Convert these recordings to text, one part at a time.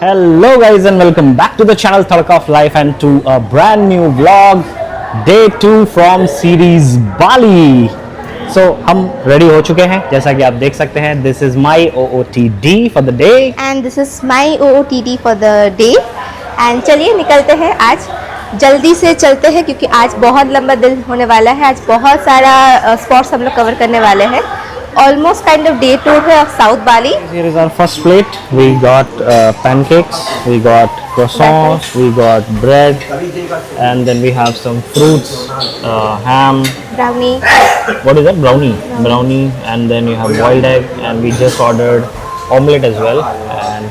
Hello guys and welcome back to the channel Tadka of Life and to a brand new vlog, day 2 from series Bali. So हम ready हो चुके हैं, जैसा कि आप देख सकते हैं. This is my OOTD for the day and this is my OOTD for the day. and चलिए निकलते हैं, आज जल्दी से चलते हैं क्योंकि आज बहुत लंबा दिन होने वाला है. आज बहुत सारा स्पॉट्स हम लोग कवर करने वाले हैं. Almost kind of day tour of South Bali. Here is our first plate. We got pancakes, we got croissants, we got bread, and then we have some fruits, ham, Brownie. What is that? Brownie, and then you have boiled egg, and we just ordered omelette as well. And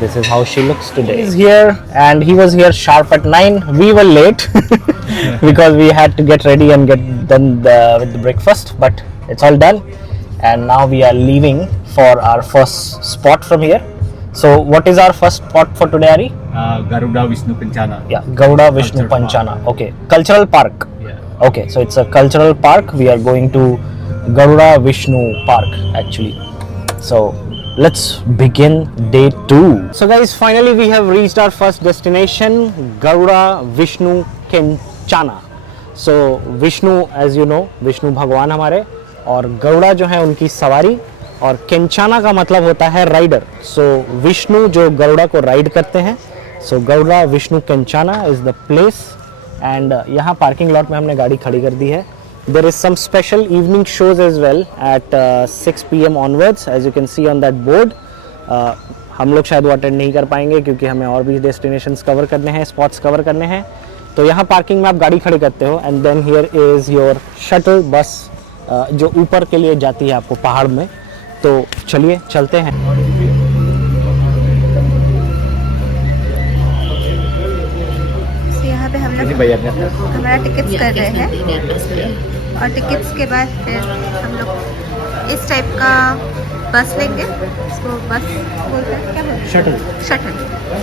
this is how she looks today. He's here, and he was here sharp at 9. We were late because we had to get ready and get done with the breakfast, but it's all done. And now we are leaving for our first spot from here. So what is our first spot for today, Ari? Garuda Vishnu Panchana. Yeah, Garuda Vishnu Panchana. Okay, cultural park. Yeah. Okay, so it's a cultural park. We are going to Garuda Vishnu Park actually. So let's begin day 2. So guys, finally we have reached our first destination, Garuda Vishnu Panchana. So Vishnu, as you know, Vishnu भगवान हमारे, और गरुड़ा जो है उनकी सवारी, और केंचाना का मतलब होता है राइडर. सो विष्णु जो गरुड़ा को राइड करते हैं. So Garuda Wisnu Kencana is the place. And यहाँ पार्किंग लॉट में हमने गाड़ी खड़ी कर दी है. There is some special evening shows as well at 6 PM onwards, as you can see on that board. हम लोग शायद वो अटेंड नहीं कर पाएंगे क्योंकि हमें और भी डेस्टिनेशंस कवर करने हैं, स्पॉट्स कवर करने हैं. तो यहाँ पार्किंग में आप गाड़ी खड़ी करते हो, and then here is your shuttle bus जो ऊपर के लिए जाती है आपको पहाड़ में. तो चलिए चलते हैं. तो यहाँ पे हम लोग हमारा टिकट्स कर रहे हैं, और टिकट्स के बाद फिर हम लोग इस टाइप का बस लेंगे. इसको बस बोलते हैं, क्या बोलते हैं?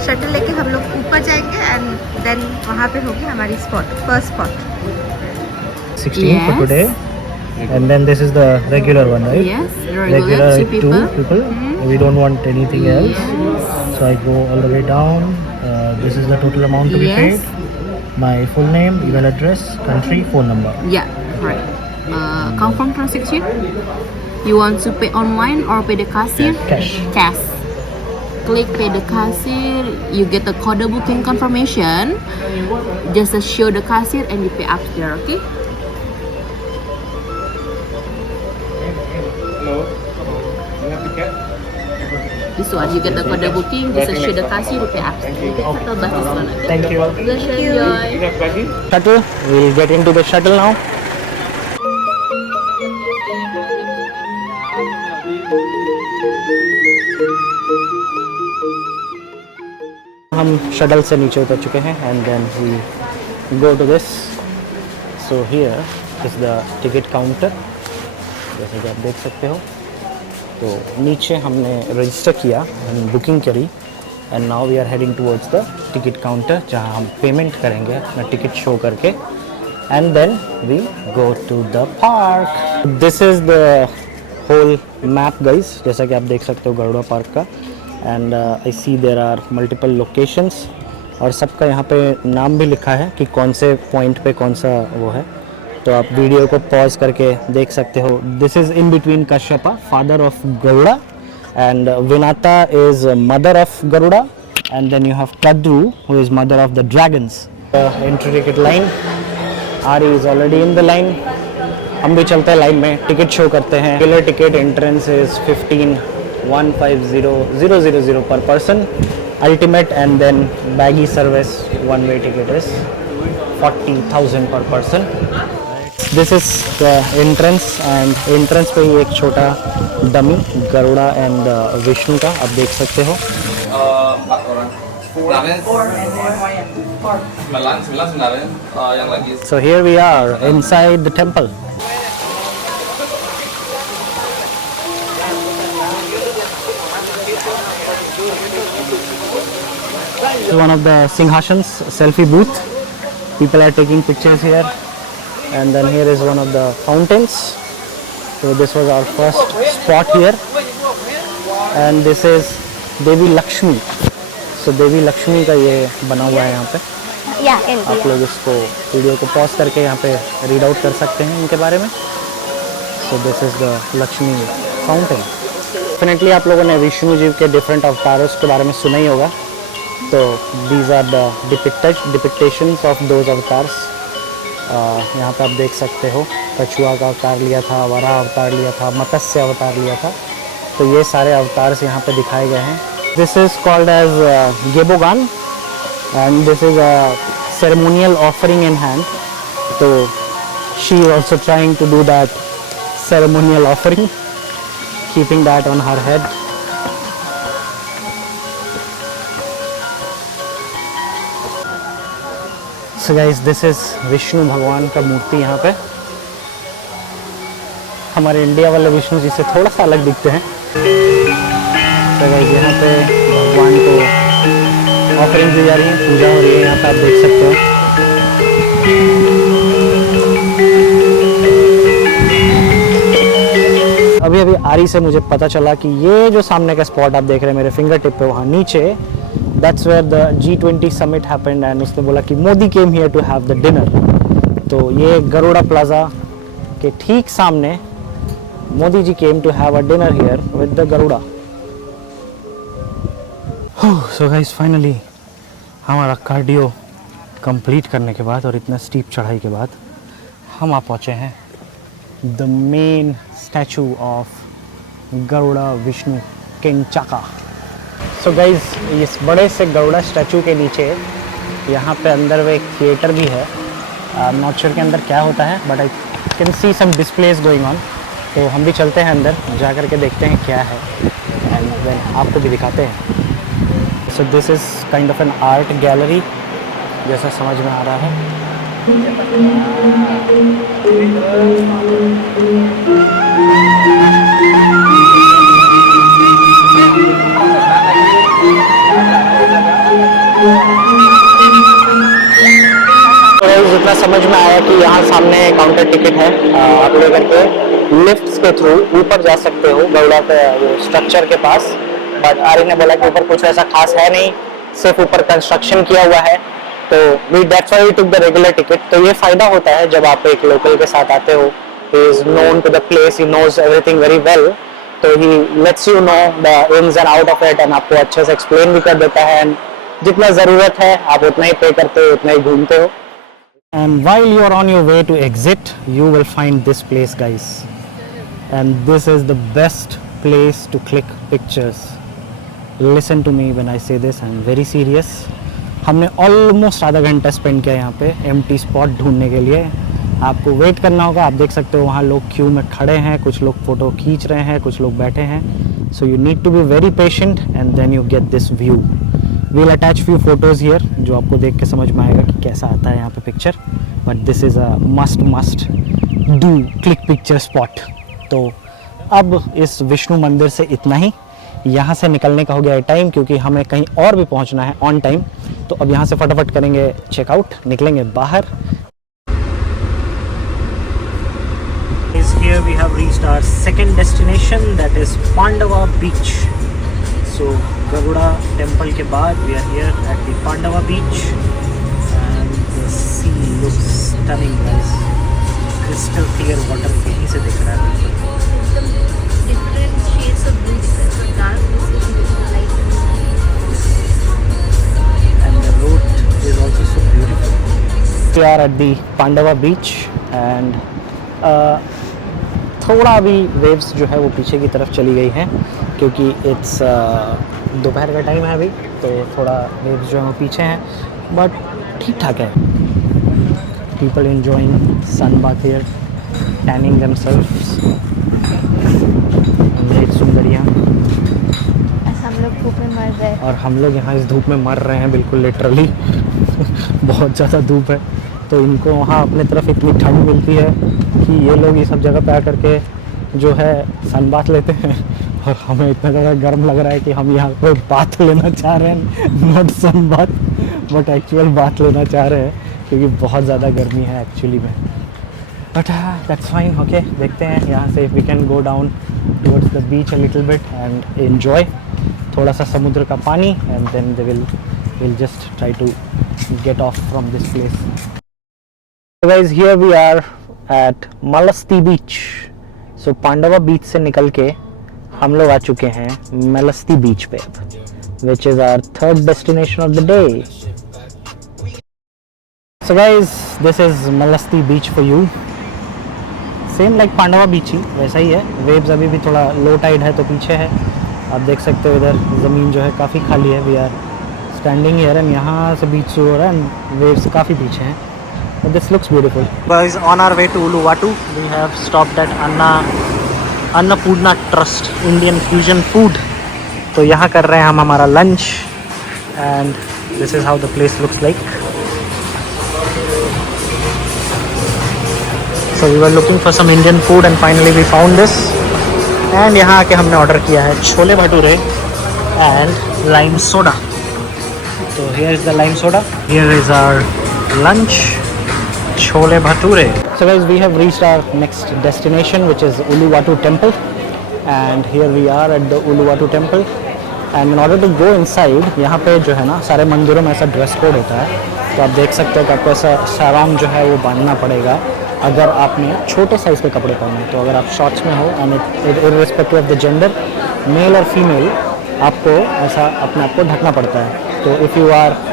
शटल लेके हम लोग ऊपर जाएंगे, एंड देन वहाँ पे होगी हमारी first spot. 16 for today. And then this is the regular one, right? Yes, Regular two two people. people. We don't want anything else. So I go all the way down. This is the total amount to be Yes. paid. My full name, email address, country, phone number. Yeah, correct. Confirm transaction. You want to pay online or pay the cashier? Cash. Cash. Click pay the cashier. You get the code booking confirmation. Just show the cashier and you pay after there. Okay? This one, you get the code booking, just show the cashier, you pay after. Settle bus this one, okay? Thank you. Just enjoy. Shuttle. We'll get into the shuttle now. हम shuttle से नीचे उतर चुके हैं, and then we go to this. So here is the ticket counter, जैसे कि आप देख सकते हो. तो नीचे हमने रजिस्टर किया, बुकिंग करी, and now we are heading towards the ticket counter, जहां हम पेमेंट करेंगे अपना टिकट शो करके, and then we go to the park. This is the whole map guys, जैसा कि आप देख सकते हो गरुड़ा पार्क का. And I see there are multiple locations, और सबका यहाँ पे नाम भी लिखा है कि कौन से पॉइंट पे कौन सा वो है. तो आप वीडियो को पॉज करके देख सकते हो. This is in between Kashyapa, father of Garuda, and Vinata is mother of Garuda, and then you have Kadru who is mother of the dragons. Entry ticket line, Aari is already in the line. हम भी चलते हैं लाइन में, टिकट शो करते हैं. Regular ticket entrance is 15,150,000 per person. Ultimate and then baggy service one way ticket is 40,000 per person. This is the entrance, and entrance पे ही एक छोटा डमी गरुड़ा एंड विष्णु का आप देख सकते हो. 9 sebenarnya. Yang lagi So here we are inside the temple. This is one of the Singhashans selfie booth. People are taking pictures here, and then here is one of the fountains. So this was our first spot here, and this is Devi Lakshmi. So Devi Lakshmi का ये बना हुआ है यहाँ पे. आप लोग इसको वीडियो को पॉज करके यहाँ पे रीड आउट कर सकते हैं इनके बारे में. So this is the Lakshmi fountain. Definitely आप लोगों ने विष्णु जी के डिफरेंट अवतारों के बारे में सुना ही होगा. तो these are the depictions of those avatars. यहाँ पे आप देख सकते हो कछुआ का अवतार लिया था, वराह अवतार लिया था, मत्स्य अवतार लिया था. तो ये सारे अवतार्स यहाँ पे दिखाए गए हैं. This is called as Gebogan and this is a ceremonial offering in hand. So she is also trying to do that ceremonial offering, keeping that on her head. So guys, this is Vishnu भगवान का मूर्ति यहाँ पे. हमारे India वाले विष्णु जी से थोड़ा सा अलग दिखते हैं. तो guys, यहाँ पे भगवान को ऑफरिंग दी जा रही है, पूजा हो रही है. यहाँ पे आप देख सकते हो. अभी अभी आरी से मुझे पता चला कि ये जो सामने का स्पॉट आप देख रहे हैं मेरे फिंगर टिप पे, वहाँ नीचे, that's where the G20 summit happened. And उसने बोला कि Modi came here to have the dinner. तो ये गरुड़ा प्लाजा के ठीक सामने Modi ji came to have a dinner here with the Garuda. So guys, finally हमारा कार्डियो कंप्लीट करने के बाद और इतना स्टीप चढ़ाई के बाद हम आ पहुँचे हैं the main statue of Garuda Vishnu किंग चाका. सो गाइस, इस बड़े से गरुड़ा स्टैचू के नीचे यहाँ पे अंदर में एक थिएटर भी है. आई एम नॉट श्योर के अंदर क्या होता है, but I can see some displays going on. तो हम भी चलते हैं अंदर, जा कर के देखते हैं क्या है, एंड देन आपको भी दिखाते हैं. So this is kind of an art gallery जैसा समझ में आ रहा है. तो जितना समझ में आया कि यहाँ सामने काउंटर टिकट है. आप लोग करके लिफ्ट्स के थ्रू ऊपर जा सकते हो गरुड़ा के स्ट्रक्चर के पास. बट आर्य ने बोला कि ऊपर कुछ ऐसा खास है नहीं, सिर्फ ऊपर कंस्ट्रक्शन किया हुआ है. तो we that's why we took the regular ticket. तो ये फायदा होता है जब आप एक लोकल के साथ आते हो. He is known to the place, he knows everything very well. तो he lets you know the ins and out of it, and आपको अच्छे से एक्सप्लेन भी कर देता है. एंड जितना ज़रूरत है आप उतना ही पे करते हो, उतना ही घूमते हो. And while you are on your way to exit, you will find this place guys. And this is the best place to click pictures. Listen to me when I say this, I'm very serious. हमने almost आधा घंटा spend किया यहाँ पे empty spot ढूंढने के लिए. आपको वेट करना होगा. आप देख सकते हो वहाँ लोग क्यू में खड़े हैं, कुछ लोग फ़ोटो खींच रहे हैं, कुछ लोग बैठे हैं. So you need to be very patient and then you get this view. We'll attach few photos here जो आपको देख के समझ में आएगा कि कैसा आता है यहाँ पे picture. But this is a must do click picture spot. तो अब इस विष्णु मंदिर से इतना ही. यहाँ से निकलने का हो गया है टाइम, क्योंकि हमें कहीं और भी पहुँचना है ऑन टाइम. तो अब यहाँ से फटाफट करेंगे चेकआउट, निकलेंगे बाहर. Here we have reached our second destination, that is Pandava Beach. So Garuda Temple के बाद we are here at the Pandava Beach, and the sea looks stunning guys. Crystal clear water कहीं से दिख रहा है. Different shades of blue, dark blue, light blue. And the road is also so beautiful. We are at the Pandava Beach, and थोड़ा अभी waves जो है वो पीछे की तरफ चली गई हैं, क्योंकि इट्स दोपहर का टाइम है अभी. तो थोड़ा वेव्स जो है वो पीछे हैं, बट ठीक ठाक है. People enjoying sun bath here, tanning themselves. सुंदरियाँ. हम लोग धूप में मर रहे हैं, और हम लोग यहाँ इस धूप में मर रहे हैं बिल्कुल लिटरली. बहुत ज़्यादा धूप है, तो इनको वहाँ अपने तरफ इतनी ठंड मिलती है कि ये लोग ये सब जगह पे आकर के जो है सन बाथ लेते हैं, और हमें इतना ज़्यादा गर्म लग रहा है कि हम यहाँ पे बाथ लेना चाह रहे हैं, not sun bath but actual bath लेना चाह रहे हैं, क्योंकि बहुत ज़्यादा गर्मी है एक्चुअली में। But that's fine, okay. देखते हैं यहाँ से, if we can go down towards the beach a little bit and enjoy थोड़ा सा समुद्र का पानी, and then they will just try to get off from this place. So guys, here we are at Malasti Beach. So पांडवा बीच से निकल के हम लोग आ चुके हैं मेलस्ती बीच पे, which is our third destination of the day. So guys, this is Malasti Beach for you. Same like पांडवा बीच ही, वैसा ही है। वेव्स अभी भी थोड़ा लो टाइड है तो पीछे है, आप देख सकते हो। इधर ज़मीन जो है काफ़ी खाली है। We are standing here and यहाँ से बीच शुरू हो रहा है एंड वेव्स काफ़ी पीछे हैं। But this looks beautiful. Guys, on our way to Uluwatu, we have stopped at Annapurna Trust Indian Fusion Food. तो यहाँ कर रहे हैं हम हमारा lunch, and this is how the place looks like. So we were looking for some Indian food and finally we found this. And यहाँ आके हमने ऑर्डर किया है chole bhature and lime soda. So here is the lime soda. Here is our lunch. Chole Bhature. So guys, we have reached our next destination, which is Uluwatu Temple, and here we are at the Uluwatu Temple. And in order to go inside, यहाँ पे जो है ना सारे मंदिरों में ऐसा dress code होता है, तो आप देख सकते हो कि आपको ऐसा सारांग जो है वो बांधना पड़ेगा अगर आपने छोटे साइज़ के कपड़े पहने। तो अगर आप शॉर्ट्स में हो and irrespective of the gender, male और फीमेल, आपको ऐसा अपने आप को ढकना पड़ता है। तो if you are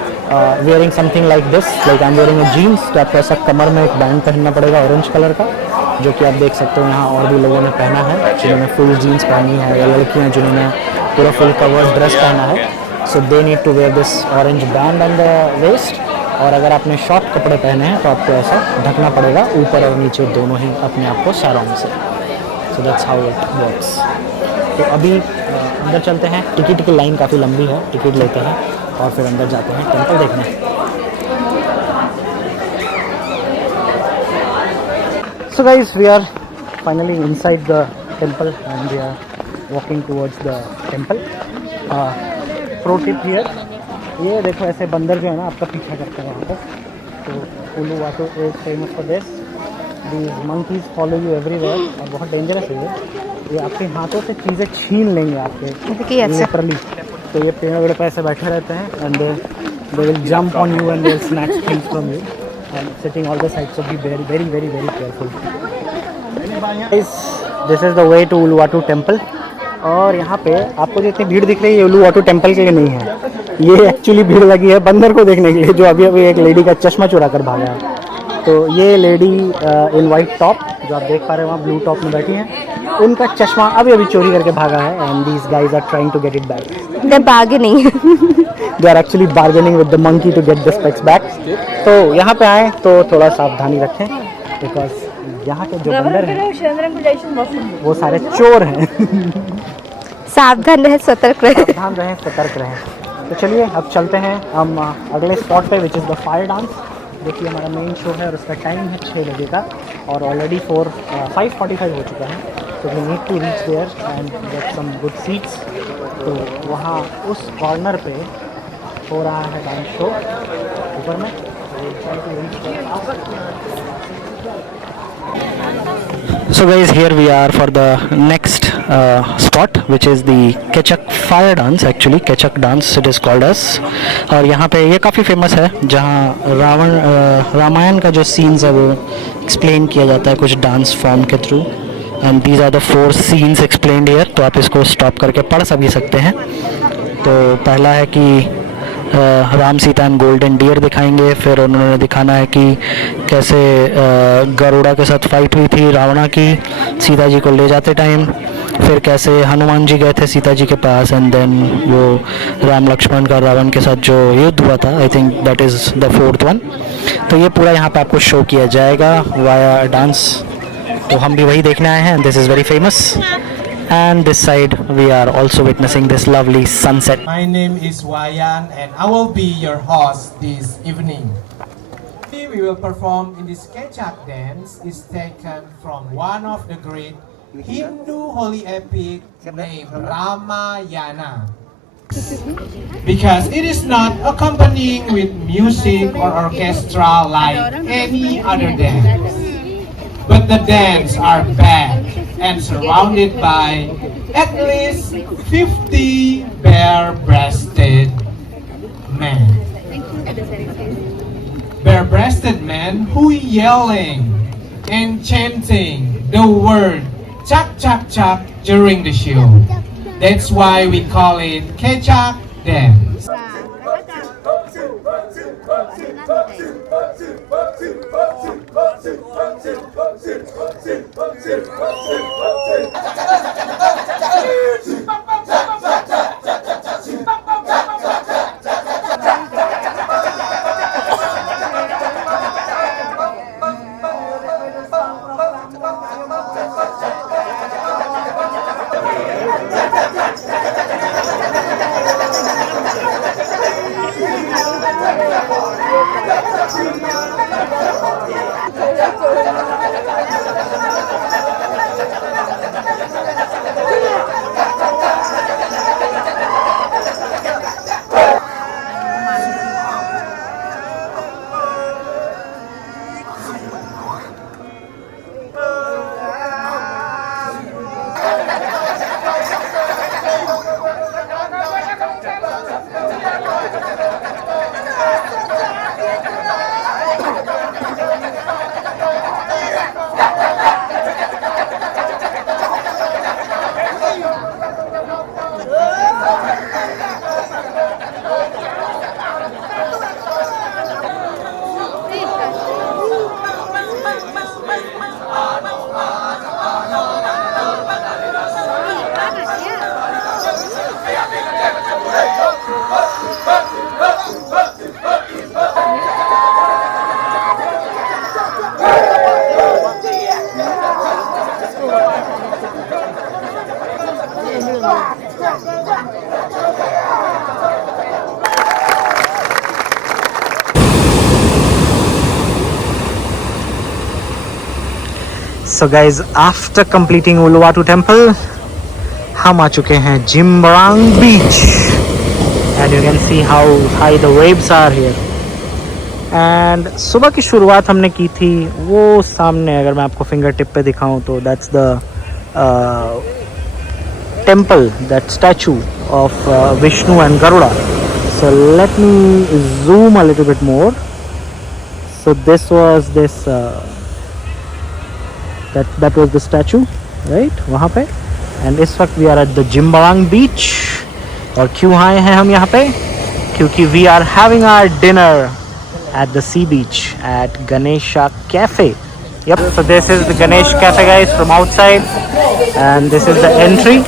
wearing something like this, like I'm wearing a jeans, तो आपको ऐसा कमर में एक बैंड पहनना पड़ेगा ऑरेंज कलर का, जो कि आप देख सकते हो यहाँ और भी लोगों ने पहना है, जिन्होंने फुल जीन्स पहनी है, या लड़कियाँ जिन्होंने पूरा फुल कवर्ड ड्रेस पहना है। So they need to wear this orange band on the waist. और अगर आपने शॉर्ट कपड़े पहने हैं तो आपको ऐसा ढकना पड़ेगा ऊपर और नीचे दोनों ही अपने आप को सारांग से। So that's how it works. तो अभी अंदर चलते हैं। टिकट की लाइन काफ़ी लंबी है, टिकट लेते हैं और फिर अंदर जाते हैं टेंपल देखने। So guys, we are finally inside the temple and we are walking towards the temple. Pro tip here, ये देखो ऐसे बंदर जो है ना आपका पीछा करते हैं वहाँ पर। तो Uluwatu is famous for this. These monkeys follow you everywhere और बहुत डेंजरस है ये आपके हाथों से चीज़ें छीन लेंगे आपके लिटरली। तो ये पेड़ वेड़ पे ऐसे बैठे रहते हैं and they will jump on you and they will snatch things from you and sitting all the sides, so be very very very very careful. This is the way to Uluwatu temple. और यहाँ पे आपको जो इतनी भीड़ दिख रही है, ये उलुवाटू टेम्पल के लिए नहीं है, ये एक्चुअली भीड़ लगी है बंदर को देखने के लिए, जो अभी अभी एक लेडी का चश्मा चुरा कर भागा है। तो ये लेडी इन वाइट टॉप जो आप देख पा रहे हैं वहाँ ब्लू टॉप में बैठी हैं, उनका चश्मा अभी अभी चोरी करके भागा है and these guys are trying to get it back. They're bargaining. They are actually bargaining with the monkey to get the specs back. तो यहाँ पे आए तो थोड़ा सावधानी रखें, बिकॉज यहाँ के जो बंदर हैं वो सारे चोर हैं। सावधान रहे, सतर्क रहे। सावधान रहें, सतर्क रहें। तो चलिए अब चलते हैं हम अगले स्पॉट पे, which is the fire dance. देखिए हमारा मेन शो है और उसका टाइम है 6 बजे का और ऑलरेडी 5:45 हो चुका है। तो we need to reach there and get some good seats. तो वहाँ उस कॉर्नर पे हो रहा है डांस शो ऊपर में। So guys, here we are for the next spot, which is the Kechak fire dance. Actually, Kechak dance it is called as. और यहाँ पे ये काफ़ी फेमस है, जहाँ रामायण का जो सीन्स है वो एक्सप्लेन किया जाता है कुछ डांस फॉर्म के थ्रू। And these are the 4 scenes explained here. तो आप इसको स्टॉप करके पढ़ सभी सकते हैं। तो पहला है कि Ram Sita and golden deer दिखाएंगे। फिर उन्होंने दिखाना है कि कैसे गरुड़ा के साथ फाइट हुई थी रावणा की सीता जी को ले जाते टाइम। फिर कैसे हनुमान जी गए थे सीता जी के पास एंड देन वो राम लक्ष्मण का रावण के साथ जो युद्ध हुआ था, I think that is the 4th one. तो ये पूरा यहाँ पे आपको शो किया जाएगा वाया डांस। तो हम भी वही देखने आए हैं। This is very famous And this side we are also witnessing this lovely sunset. My name is Wayan and I will be your host this evening. We will perform in this Kecak dance is taken from one of the great Hindu holy epic named Ramayana. Because it is not accompanying with music or orchestra like any other dance. But the dance are back and surrounded by at least 50 bare-breasted men. Bare-breasted men who yelling and chanting the word chak chak chak during the show. That's why we call it Kecak dance. So guys, after completing Uluwatu temple, हम आ चुके हैं Jimbarang beach, and you can see how high the waves are here. And सुबह की शुरुआत हमने की थी वो सामने, अगर मैं आपको फिंगर टिप पे दिखाऊं तो that's the temple, that statue of Vishnu and Garuda. So let me zoom a little bit more. So this was this that was the statue, right? वहाँ पे. And इस वक्त we are at the Jimbarang beach. और क्यों आए हैं हम यहाँ पे? क्योंकि we are having our dinner at the sea beach at Ganesha Cafe. Yep. So this is the Ganesh Cafe, guys, from outside, and this is the entry.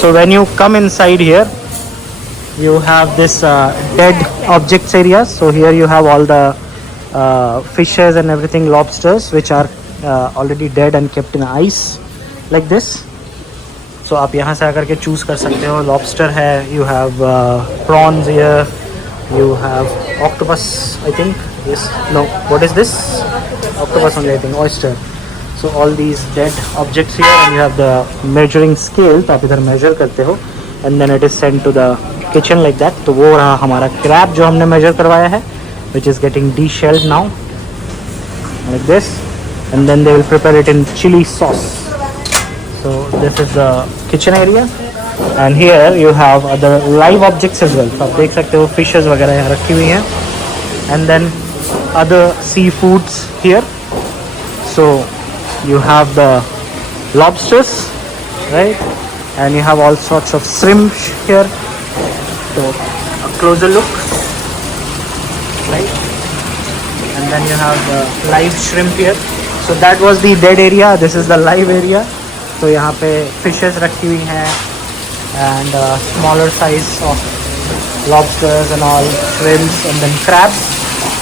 So when you come inside here, you have this dead objects area. So here you have all the fishes and everything, lobsters, which are already dead and kept in ice like this. So आप यहाँ से आकर के choose कर सकते हो. Lobster है, you have prawns here, you have octopus, I think. Yes, no, what is this? Octopus only, I think. Oyster. So all these dead objects here, and you have the measuring scale. तो आप इधर measure करते हो, and then it is sent to the kitchen like that. तो वो रहा हमारा crab जो हमने measure करवाया है, which is getting de-shelled now, like this, and then they will prepare it in chili sauce. So this is the kitchen area, and here you have other live objects as well. So आप देख सकते हो fishes वगैरह यहाँ रखी हुई हैं, and then other seafoods here. So you have the lobsters, right, and you have all sorts of shrimp here. So a closer look, right, and then you have the live shrimp here. So that was the dead area, this is the live area. तो यहाँ पे fishes रखी हुई हैं, and smaller size of lobsters and all, shrimps, and then crabs.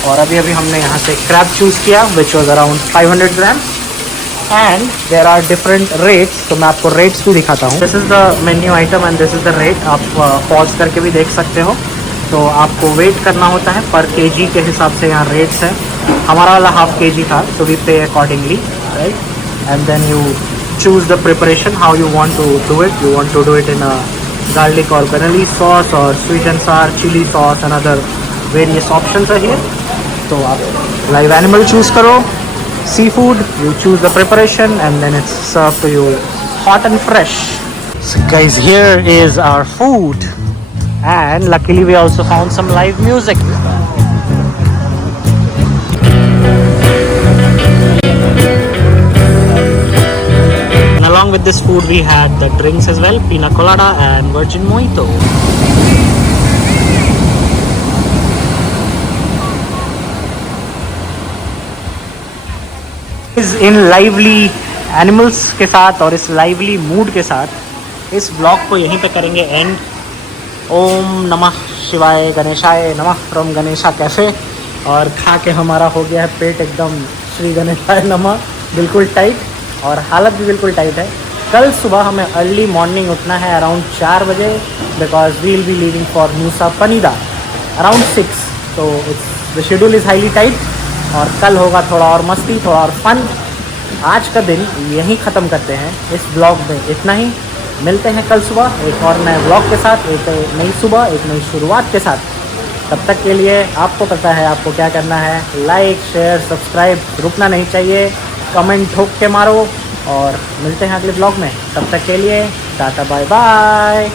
और अभी हमने यहाँ से crab choose किया, which was around 500 grams. And there are different rates, तो मैं आपको रेट्स भी दिखाता हूँ. This is the menu item and this is the rate. आप पॉज करके भी देख सकते हो. तो आपको वेट करना होता है, पर केजी के हिसाब से यहाँ रेट्स हैं. हमारा वाला हाफ केजी था, so we pay accordingly, right? And then you choose the preparation, how you want to do it. You want to do it in a garlic or Benelli sauce or sweet and sour chili sauce and other various options are here. So आप live animal choose करो, seafood, you choose the preparation and then it's served to you hot and fresh. So guys, here is our food and luckily we also found some live music. Along with this food we had the drinks as well, pina colada and virgin mojito. In lively animals के साथ और इस lively mood के साथ इस blog को यहीं पे करेंगे एंड. ओम नमः शिवाय गणेशाय नमः फ्रॉम गणेशा कैफ़े. और खा के हमारा हो गया है पेट एकदम श्री गणेशाय नमः बिल्कुल टाइट, और हालत भी बिल्कुल टाइट है. कल सुबह हमें अर्ली मॉर्निंग उठना है अराउंड 4 बजे, because we will be leaving for Nusa Penida around 6. तो the schedule is highly tight और कल होगा थोड़ा और मस्ती, थोड़ा और फन. आज का दिन यहीं ख़त्म करते हैं इस ब्लॉग में. इतना ही. मिलते हैं कल सुबह एक और नए ब्लॉग के साथ, एक नई सुबह, एक नई शुरुआत के साथ. तब तक के लिए आपको पता है आपको क्या करना है. लाइक शेयर सब्सक्राइब रुकना नहीं चाहिए. कमेंट ठोक के मारो और मिलते हैं अगले ब्लॉग में. तब तक के लिए टाटा बाय बाय.